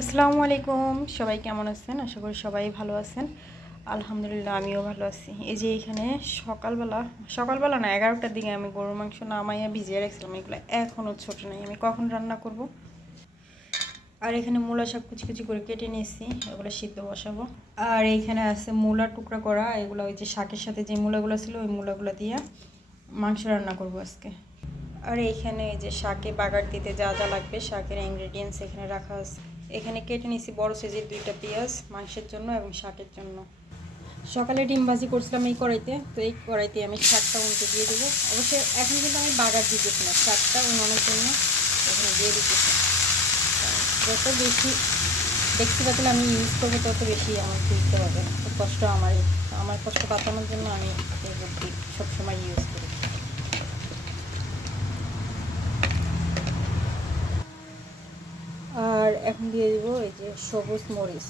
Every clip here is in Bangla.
আসসালামু আলাইকুম, সবাই কেমন আছেন? আশা করি সবাই ভালো আছেন। আলহামদুলিল্লাহ আমিও ভালো আছি। এই যে এখানে সকালবেলা না 11টার দিকে আমি গরুর মাংস নামাইয়া ভিজিয়ে রাখছিলাম। এগুলো এখনও ছোট নাই, আমি কখন রান্না করব। আর এখানে মূলা শাক কুচি কুচি করে কেটে নিয়েছি, এগুলো সিদ্ধ বসাবো। আর এইখানে আছে মূলা টুকরা করা, এগুলো ওই যে শাকের সাথে যে মূলাগুলো ছিল ওই মূলাগুলো দিয়ে মাংস রান্না করব আজকে। আর এইখানে এই যে শাকে বাগার দিতে যা যা লাগবে শাকের ইনগ্রেডিয়েন্টস এখানে রাখা আছে। এখানে কেটে নিয়েছি বড় সাইজের 2টা পেঁয়াজ মাংসের জন্য এবং শাকের জন্য। সকালে ডিম ভাজি করছিলাম এই কড়াইতে, তো এই কড়াইতে আমি শাকটা উল্টে দিয়ে দেবো। অবশ্যই এখন কিন্তু আমি বাগার দিতেছি না, শাকটা উনানোর জন্য এখানে দিয়ে দিতেছি। যত বেশি দেখতে পাচ্ছি আমি ইউজ করবো তত বেশি আমার বুঝতে পারবে। তো কষ্ট আমার কষ্ট বাঁচানোর জন্য আমি এই বুদ্ধি সবসময় ইউজ করি। আর এখন দিয়ে দিব এই যে সবুজ মরিচ।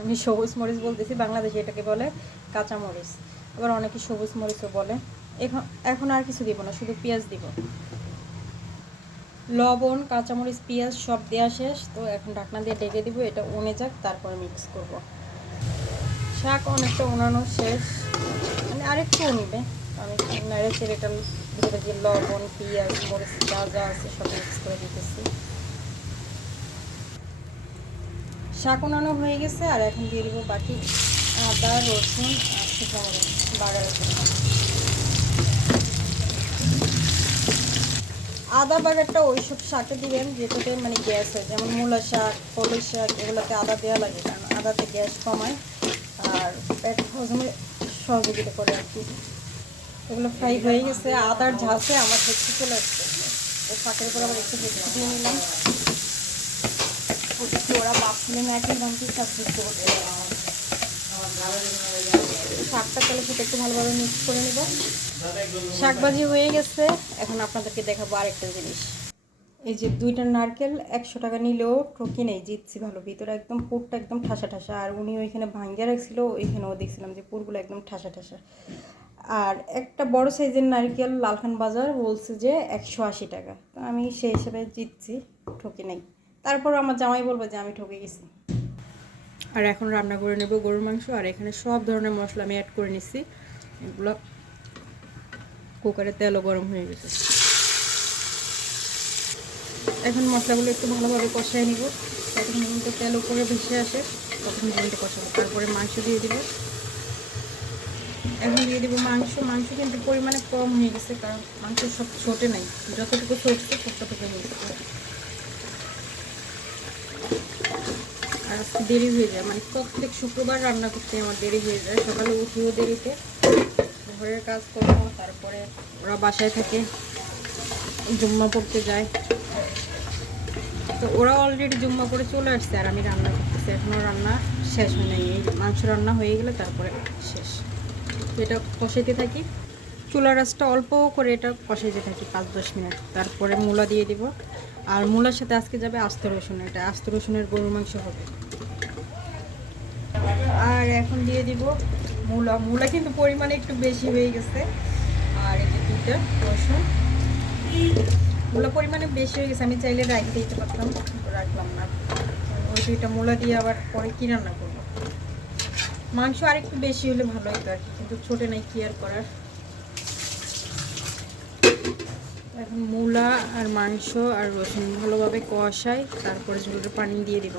আমি সবুজ মরিচ বলতেছি, বাংলাদেশে এটাকে বলে কাঁচা মরিচ, আবার অনেকে সবুজ মরিচও বলে। এখন আর কিছু দিব না, শুধু পেঁয়াজ দিব। লবণ, কাঁচামরিচ, পেঁয়াজ সব দেওয়া শেষ। তো এখন ঢাকনা দিয়ে ঢেকে দিব, এটা উনে যাক, তারপরে মিক্স করব। শাক অনেকটা উনানো শেষ, মানে আরেকটু উনবে। আমি নেড়ে চেড়ে এটার ভিতরে যে লবণ, পেঁয়াজ, মরিচ যা যা আছে সব মিক্স করে দিতেছি। শাক উনানো হয়ে গেছে, আর এখন দিয়ে দিব বাকি আদা, রসুন আর শুকনো মরিচ বাগারের জন্য। আদা বাগারটা ওইসব শাকে দিবেন যেটাতে মানে গ্যাস হয়, যেমন মূলা শাক, কলই শাক, এগুলোতে আদা দেওয়া লাগে, কারণ আদাতে গ্যাস কমায় আর পেট হজমে সহযোগিতা করে আর কি। এগুলো ফ্রাই হয়ে গেছে, আদার ঝাঁসে আমার হেঁচে চলে আসছে। তো শাকের উপর আবার একটু হেঁচে দিয়ে নিলাম, ওরা বাপ ছেলে না একই দামটি শাক যুক্ত করতে। শাকটা তেলের সাথে একটু ভালোভাবে মিক্স করে নেব। শাক ভাজি হয়ে গেছে, এখন আপনাদেরকে দেখাবো আরেকটা জিনিস। এই যে 2টা নারকেল 100 টাকা নিলেও ঠকি নেই, জিতছি ভালো। ভিতরে একদম পুরটা একদম ঠাসা ঠাসা, আর উনি ওইখানে ভাঙ্গিয়ে রাখছিল, ওইখানেও দেখছিলাম যে পুরগুলো একদম ঠাসা ঠসা। আর একটা বড় সাইজের নারকেল লালখান বাজার বলছে যে 180 টাকা। তো আমি সেই হিসেবে জিতছি, ঠকি নেই। তারপর আমার জামাই বলবো যে আমি ঠকে গেছি। আর এখন রান্না করে নেব গরুর মাংস। আর এখানে সব ধরনের মশলা আমি অ্যাড করে নিচ্ছি। এগুলো কুকারে তেলও গরম হয়ে গেছে। এখন মশলাগুলো একটু ভালোভাবে কষাই নিব, তখন কিন্তু তেল উপরে ভেসে আসে, তখন কিন্তু কষাবো। তারপরে মাংস দিয়ে দিব। এখন দিয়ে দিব মাংস। মাংস কিন্তু পরিমাণে কম হয়ে গেছে, কারণ মাংস সব ছোটে নাই, যতটুকু ছোটছে ততটুকু হয়ে গেছে। আর দেরি হয়ে যায়, মানে প্রত্যেক শুক্রবার রান্না করতে আমার দেরি হয়ে যায়। সকালে উঠিও দেরিতে, ঘরের কাজ করবো, তারপরে ওরা বাসায় থাকে, জুম্মা পড়তে যায়। তো ওরা অলরেডি জুম্মা করে চলে আসছে, আর আমি রান্না করতেছি। এখনও রান্না শেষ হয় নাই, এই মাংস রান্না হয়ে গেলে তারপরে শেষ। তো এটা কষাইতে থাকি, চুলার আঁচটা অল্প করে এটা কষাইতে থাকি 5-10 মিনিট। তারপরে মূলা দিয়ে দিব। আর মূলার সাথে আজকে যাবে আস্ত রসুন, এটা আস্ত রসুনের গরুর মাংস হবে। আর এখন দিয়ে দিব মূলা কিন্তু পরিমাণে একটু বেশি হয়ে গেছে। আর এই যে 2টা রসুন, মূলা পরিমাণে বেশি হয়ে গেছে, আমি চাইলে রাখতে দিতে পারতাম, রাখলাম না। ওই 2টা মূলা দিয়ে আবার পরে কী রান্না করবো। মাংস আর একটু বেশি হলে ভালো হতো আর কি, কিন্তু ছোটো নাই, কি আর করার। এখন মূলা আর মাংস আর রসুন ভালোভাবে কষাই, তারপরে ঝোলের পানি দিয়ে দিব।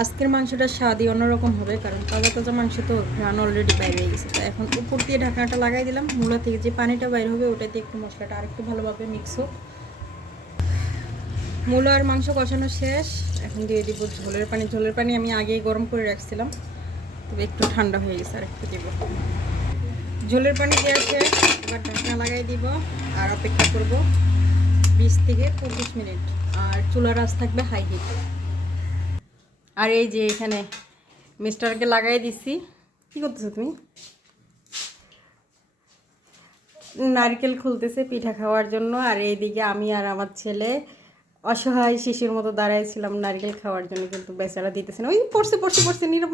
আজকের মাংসটা স্বাদই অন্যরকম হবে, কারণ তাজা তাজা মাংস তো ঘ্রাণ অলরেডি বাইরে হয়ে গেছে। তো এখন উপর দিয়ে ঢাকনাটা লাগাই দিলাম, মূলা থেকে যে পানিটা বাইর হবে ওটাতে একটু মশলাটা আরেকটু ভালোভাবে মিক্স হোক। মূলা আর মাংস কষানো শেষ, এখন দিয়ে দিব ঝোলের পানি। ঝোলের পানি আমি আগেই গরম করে রাখছিলাম, তবে একটু ঠান্ডা হয়ে গেছে, আর একটু দিব। ঝোলের পানি দিয়ে শেষ, এবার ঢাকনা লাগাই দিব আর অপেক্ষা করব 20 থেকে 25 মিনিট। আর চুলার আঁচ থাকবে হাই হিট। আর এই যে এখানে মিস্টারকে লাগাই দিছি। কি করতেছো তুমি? নারকেল খুলতেছে পিঠা খাওয়ার জন্য। আর এইদিকে আমি আর আমার ছেলে অসহায় শিশুর মতো দাঁড়াইছিলাম নারকেল খাওয়ার জন্য, কিন্তু বেচারা দিতেছে না। ওই পড়ছে নীরব।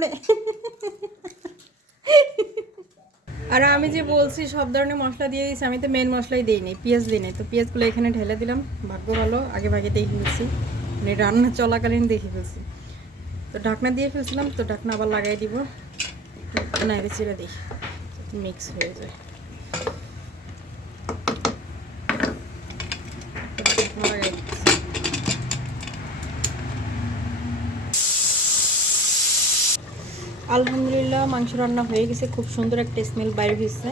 আর আমি যে বলছি সব ধরনের মশলা দিয়ে দিয়েছি, আমি তো মেন মশলাই দিই নাই, পেঁয়াজ দিই নাই। তো পেঁয়াজগুলো এখানে ঢেলে দিলাম। ভাগ্য ভালো আগে ভাগে দেখে ফেলছি, মানে রান্না চলাকালীন দেখে ফেলছি। তো ঢাকনা দিয়ে ফেলছিলাম, তো ঢাকনা আবার লাগাই দিব, নাইরে চিরা দিই, মিক্স হয়ে যায়। লাগাই দিচ্ছি। আলহামদুলিল্লাহ মাংস রান্না হয়ে গেছে, খুব সুন্দর একটা স্মেল বাইরে হয়েছে।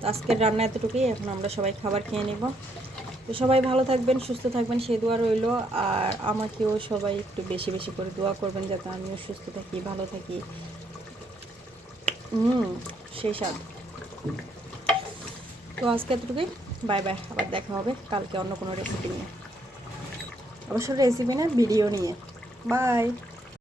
তো আজকের রান্না এতটুকুই, এখন আমরা সবাই খাবার খেয়ে নেব। তো সবাই ভালো থাকবেন, সুস্থ থাকবেন, সেই দোয়া রইল। আর আমাকেও সবাই একটু বেশি বেশি করে দোয়া করবেন যাতে আমিও সুস্থ থাকি, ভালো থাকি। সেই স্বাদ। তো আজকে এতটুকুই, বাই বাই, আবার দেখা হবে কালকে অন্য কোনো রেসিপি নিয়ে, অবশ্য রেসিপি না, ভিডিও নিয়ে। বাই।